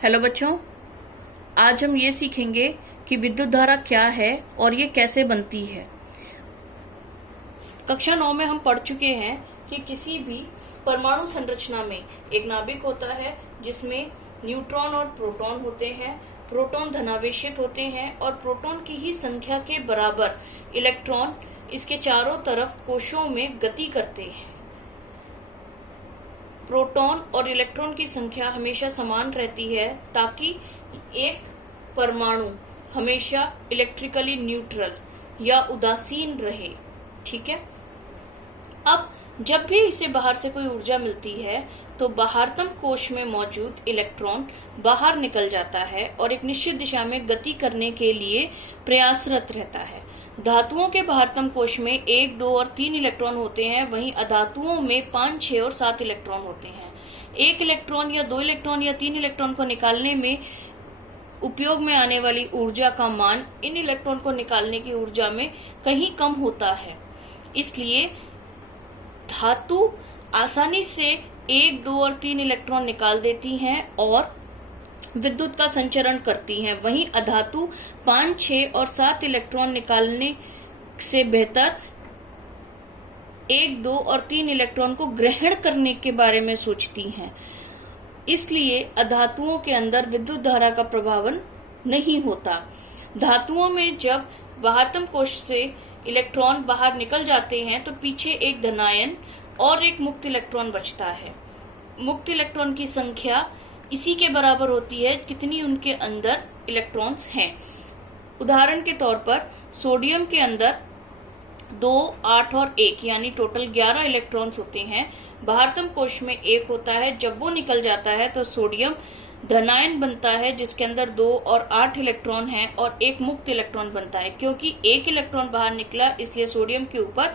Hello बच्चों, आज हम ये सीखेंगे कि विद्युत धारा क्या है और ये कैसे बनती है। कक्षा 9 में हम पढ़ चुके हैं कि किसी भी परमाणु संरचना में एक नाभिक होता है जिसमें न्यूट्रॉन और प्रोटॉन होते हैं। प्रोटॉन धनावेशित होते हैं और प्रोटॉन की ही संख्या के बराबर इलेक्ट्रॉन इसके चारों तरफ कोशों में गति करते हैं। प्रोटॉन और इलेक्ट्रॉन की संख्या हमेशा समान रहती है ताकि एक परमाणु हमेशा इलेक्ट्रिकली न्यूट्रल या उदासीन रहे। ठीक है। अब जब भी इसे बाहर से कोई ऊर्जा मिलती है तो बाहरतम कोश में मौजूद इलेक्ट्रॉन बाहर निकल जाता है और एक निश्चित दिशा में गति करने के लिए प्रयासरत रहता है। धातुओं के बाहरतम कोश में 1, 2 और 3 इलेक्ट्रॉन होते हैं, वहीं अधातुओं में 5, 6 और 7 इलेक्ट्रॉन होते हैं। 1 इलेक्ट्रॉन या 2 इलेक्ट्रॉन या 3 इलेक्ट्रॉन को निकालने में उपयोग में आने वाली ऊर्जा का मान इन इलेक्ट्रॉन को निकालने की ऊर्जा में कहीं कम होता है। इसलिए धातु आसानी से 1, 2 और 3 इलेक्ट्रॉन निकाल देती हैं और विद्युत का संचरण करती हैं। वहीं अधातु 5, 6 और 7 इलेक्ट्रॉन निकालने से बेहतर 1, 2 और 3 इलेक्ट्रॉन को ग्रहण करने के बारे में सोचती हैं। इसलिए अधातुओं के अंदर विद्युत धारा का प्रभावन नहीं होता। धातुओं में जब बाहरतम कोश से इलेक्ट्रॉन बाहर निकल जाते हैं तो पीछे एक धनायन और एक मुक्त इलेक्ट्रॉन बचता है। मुक्त इलेक्ट्रॉन की संख्या इसी के बराबर होती है कितनी उनके अंदर इलेक्ट्रॉन्स हैं। उदाहरण के तौर पर सोडियम के अंदर 2, 8 और 1 यानी टोटल 11 इलेक्ट्रॉन्स होते हैं। बाहरतम कोश में 1 होता है। जब वो निकल जाता है तो सोडियम धनायन बनता है जिसके अंदर 2 और 8 इलेक्ट्रॉन हैं और एक मुक्त इलेक्ट्रॉन बनता है। क्योंकि 1 इलेक्ट्रॉन बाहर निकला इसलिए सोडियम के ऊपर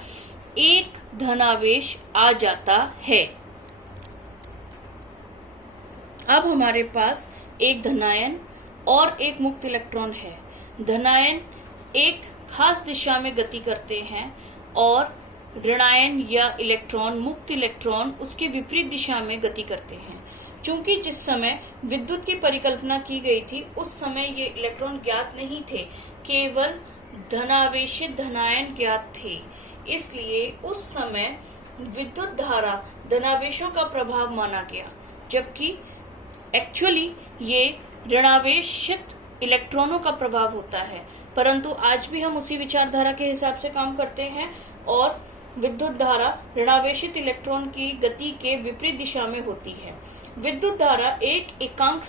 1 धनावेश आ जाता है। अब हमारे पास एक धनायन और एक मुक्त इलेक्ट्रॉन है। धनायन एक खास दिशा में गति करते हैं और ऋणायन या इलेक्ट्रॉन मुक्त इलेक्ट्रॉन उसके विपरीत दिशा में गति करते हैं। चूंकि जिस समय विद्युत की परिकल्पना की गई थी उस समय ये इलेक्ट्रॉन ज्ञात नहीं थे, केवल धनावेशित धनायन ज्ञात थे। इसलिए उस समय विद्युत धारा धनावेशों का प्रभाव माना गया, जबकि एक्चुअली ये ऋणावेशित इलेक्ट्रॉनों का प्रभाव होता है। परंतु आज भी हम उसी विचारधारा के हिसाब से काम करते हैं और विद्युत धारा ऋणावेशित इलेक्ट्रॉन की गति के विपरीत दिशा में होती है। विद्युत धारा एक एकांक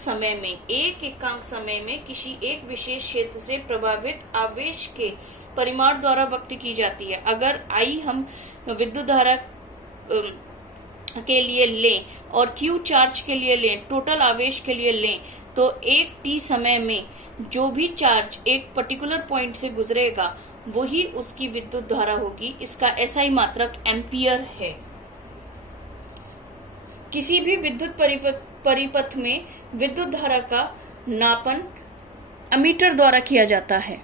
समय में किसी एक विशेष क्षेत्र से प्रभावित आवेश के परिमाण द्वारा व्यक्त की जाती है। अगर I हम विद्युत धारा के लिए लें और Q चार्ज के लिए लें, टोटल आवेश के लिए लें, तो एक t समय में जो भी चार्ज एक पर्टिकुलर पॉइंट से गुजरेगा वही उसकी विद्युत धारा होगी। इसका SI मात्रक एम्पियर है। किसी भी विद्युत परिपथ में विद्युत धारा का नापन अमीटर द्वारा किया जाता है।